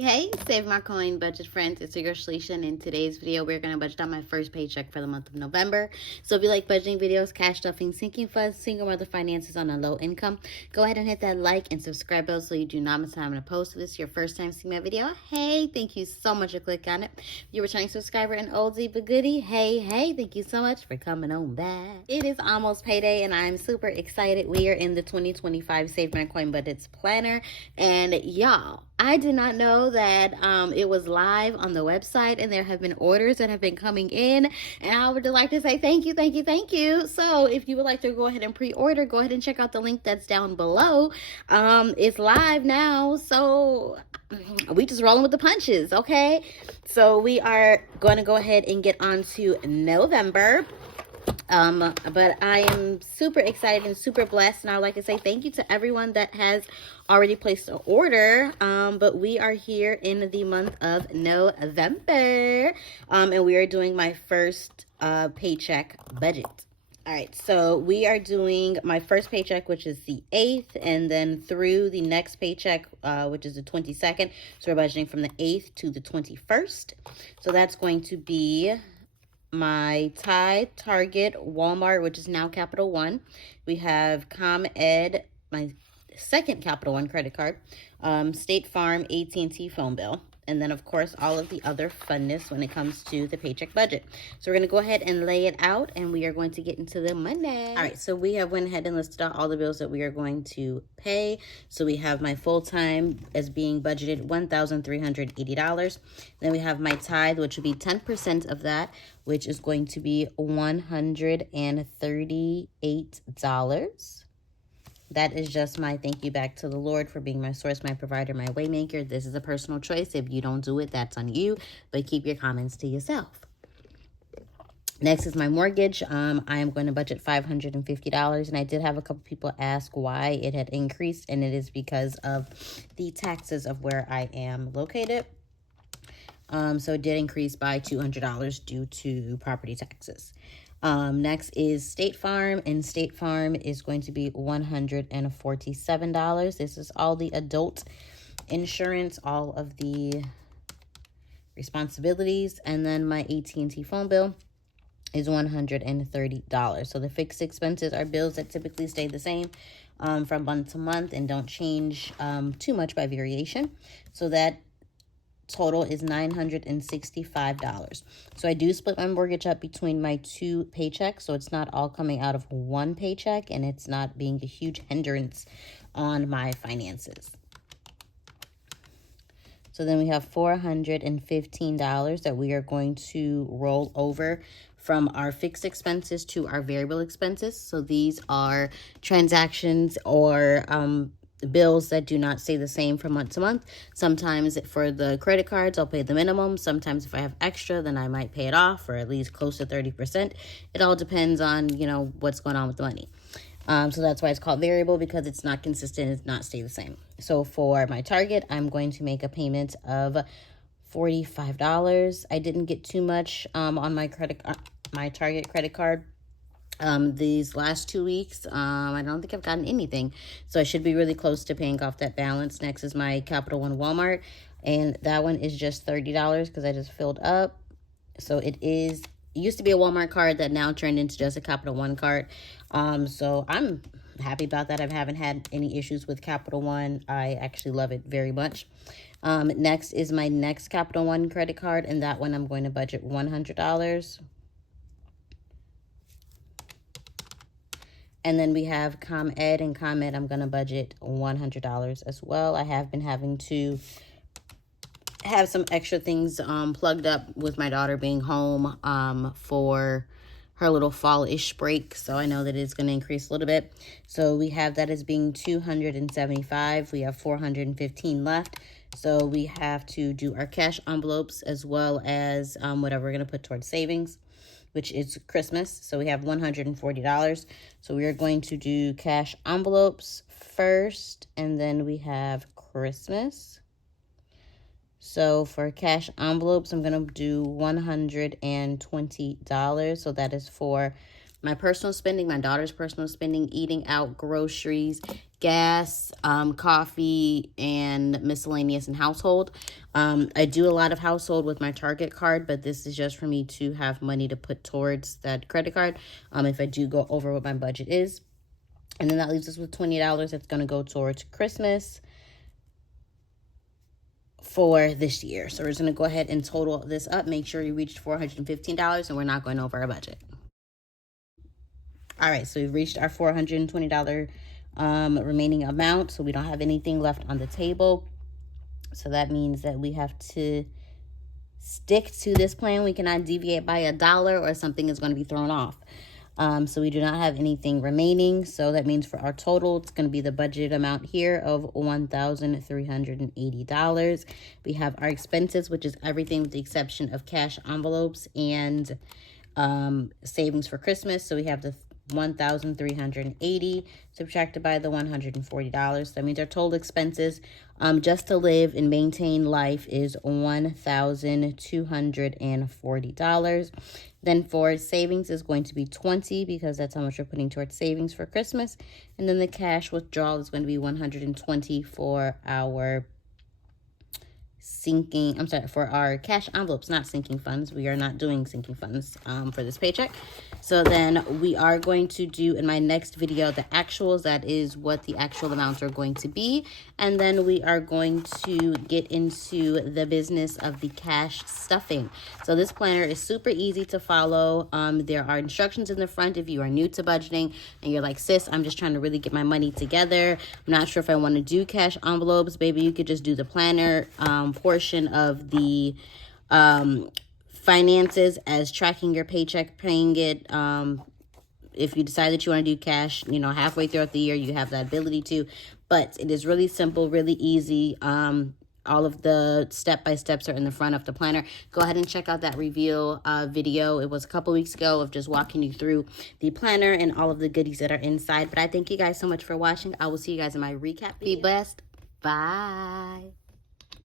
Hey, Save My Coin budget friends, it's your girl Shalisha, and in today's video, we're going to budget on my first paycheck for the month of November. So if you like budgeting videos, cash stuffing, sinking funds, single mother finances on a low income, go ahead and hit that like and subscribe bell so you do not miss out on a post. If this is your first time seeing my video, hey, thank you so much for clicking on it. If you're a returning subscriber and oldie but goodie, hey, thank you so much for coming on back. It is almost payday, and I'm super excited. We are in the 2025 Save My Coin Budgets Planner, and y'all, I did not know that it was live on the website, and there have been orders that have been coming in, and I would like to say thank you. So if you would like to go ahead and pre-order, go ahead and check out the link that's down below. It's live now, so we just rolling with the punches, okay? So we are going to go ahead and get on to November. But I am super excited and super blessed, and I would like to say thank you to everyone that has already placed an order. But we are here in the month of November, and we are doing my first paycheck budget. All right, so we are doing my first paycheck, which is the 8th, and then through the next paycheck, which is the 22nd. So we're budgeting from the 8th to the 21st. So that's going to be my Tide, Target, Walmart, which is now Capital One. We have ComEd, my second Capital One credit card, State Farm, AT&T phone bill, and then, of course, all of the other funness when it comes to the paycheck budget. So we're going to go ahead and lay it out, and we are going to get into the Monday. All right, so we have went ahead and listed out all the bills that we are going to pay. So we have my full-time as being budgeted $1,380. Then we have my tithe, which would be 10% of that, which is going to be $138. That is just my thank you back to the Lord for being my source, my provider, my waymaker. This is a personal choice. If you don't do it, that's on you, but keep your comments to yourself. Next is my mortgage. I am going to budget $550, and I did have a couple people ask why it had increased, and it is because of the taxes of where I am located. So it did increase by $200 due to property taxes. Next is State Farm, and State Farm is going to be $147. This is all the adult insurance, all of the responsibilities, and then my AT&T phone bill is $130. So the fixed expenses are bills that typically stay the same from month to month and don't change too much by variation. So that total is $965. So I do split my mortgage up between my two paychecks, so it's not all coming out of one paycheck, and it's not being a huge hindrance on my finances. So then we have $415 that we are going to roll over from our fixed expenses to our variable expenses. So these are transactions or bills that do not stay the same from month to month. Sometimes for the credit cards, I'll pay the minimum. Sometimes if I have extra, then I might pay it off, or at least close to 30%. It all depends on, what's going on with the money. So that's why it's called variable, because it's not consistent, it's not stay the same. So for my Target, I'm going to make a payment of $45. I didn't get too much on my Target credit card. These last 2 weeks, I don't think I've gotten anything. So I should be really close to paying off that balance. Next is my Capital One Walmart, and that one is just $30 because I just filled up. So it used to be a Walmart card that now turned into just a Capital One card. So I'm happy about that. I haven't had any issues with Capital One. I actually love it very much. Next is my next Capital One credit card, and that one I'm going to budget $100. And then we have ComEd, and ComEd I'm going to budget $100 as well. I have been having to have some extra things plugged up with my daughter being home for her little fall-ish break. So I know that it's going to increase a little bit. So we have that as being $275. We have $415 left. So we have to do our cash envelopes as well as whatever we're going to put towards savings, which is Christmas. So we have $140. So we are going to do cash envelopes first, and then we have Christmas. So for cash envelopes, I'm going to do $120. So that is for my personal spending, my daughter's personal spending, eating out, groceries, gas, coffee, and miscellaneous and household. I do a lot of household with my Target card, but this is just for me to have money to put towards that credit card if I do go over what my budget is. And then that leaves us with $20 that's going to go towards Christmas for this year. So we're just going to go ahead and total this up. Make sure you reached $415 and we're not going over our budget. All right, so we've reached our $420 remaining amount. So we don't have anything left on the table. So that means that we have to stick to this plan. We cannot deviate by $1 or something is going to be thrown off. So we do not have anything remaining. So that means for our total, it's going to be the budgeted amount here of $1,380. We have our expenses, which is everything with the exception of cash envelopes and savings for Christmas. So we have the $1,380 subtracted by the $140. That means our total expenses just to live and maintain life is $1,240. Then for savings is going to be $20 because that's how much we're putting towards savings for Christmas. And then the cash withdrawal is going to be $120 for our for our cash envelopes, not sinking funds. We are not doing sinking funds for this paycheck. So then we are going to do in my next video the actuals. That is what the actual amounts are going to be. And then we are going to get into the business of the cash stuffing. So this planner is super easy to follow. There are instructions in the front if you are new to budgeting and you're like, sis, I'm just trying to really get my money together. I'm not sure if I want to do cash envelopes. Baby, you could just do the planner portion of the finances as tracking your paycheck, paying it. If you decide that you want to do cash, halfway throughout the year, you have that ability to. But it is really simple, really easy. All of the step-by-steps are in the front of the planner. Go ahead and check out that review video. It was a couple weeks ago of just walking you through the planner and all of the goodies that are inside. But I thank you guys so much for watching. I will see you guys in my recap video. Be blessed. Bye.